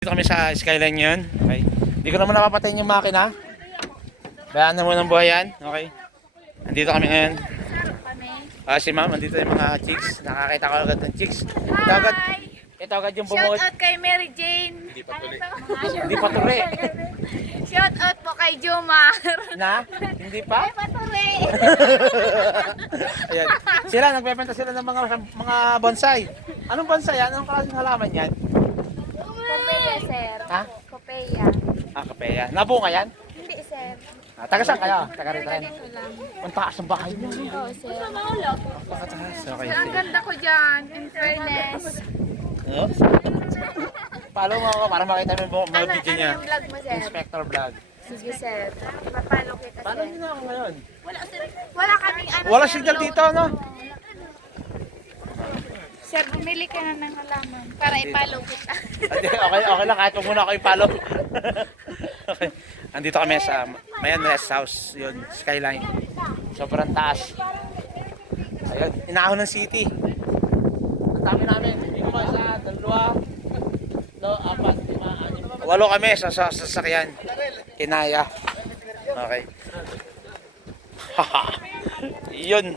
Dito kami sa Skyline yun. Okay. Hindi ko naman napapatayin yung makina. Bayaan na muna ng buhay yan. Okay. Andito kami ngayon. Si ma'am, andito yung mga chicks. Nakakita ko agad ng chicks. Ito agad yung bumuot. Shout out kay Mary Jane. Hindi pa tuli. Shout out po kay Jomar. Na? Hindi pa? Ay, paturi. Ayan. Sila, nagbebenta sila ng mga bonsai. Anong bonsai yan? Anong klaseng halaman yan? Kopeya, sir. Ha? Kopeya. Kapeya. Nabunga yan? Hindi, sir. Taga saan kayo? Taga rito rin. Ganito lang. Ang taas ng bahay niyo. Oo, sir. Pakataas. Okay. Sir, ang ganda ko dyan. In fairness. No? Follow mo ako para makita mo yung mga video niya. Ano yung vlog mo, sir? Inspector Vlog. Sige, sir. Papalo kita, Paano sir. niyo na ako ngayon? Wala kaming ano, Wala sir, signal load. dito, no? Sir, bumili ka na ng halaman para ipalo kita. Okay lang. Kahit huwag muna ako i-follow. Okay. Andito kami sa Mayan Rest House. Yun, Skyline. Sobrang taas. Ayun, inaahon ng city. Ang dami namin. Hindi ko isa, dalawa, apat, lima, anim. 8 kami sa sasakyan. Kinaya. Okay. Haha. Yun.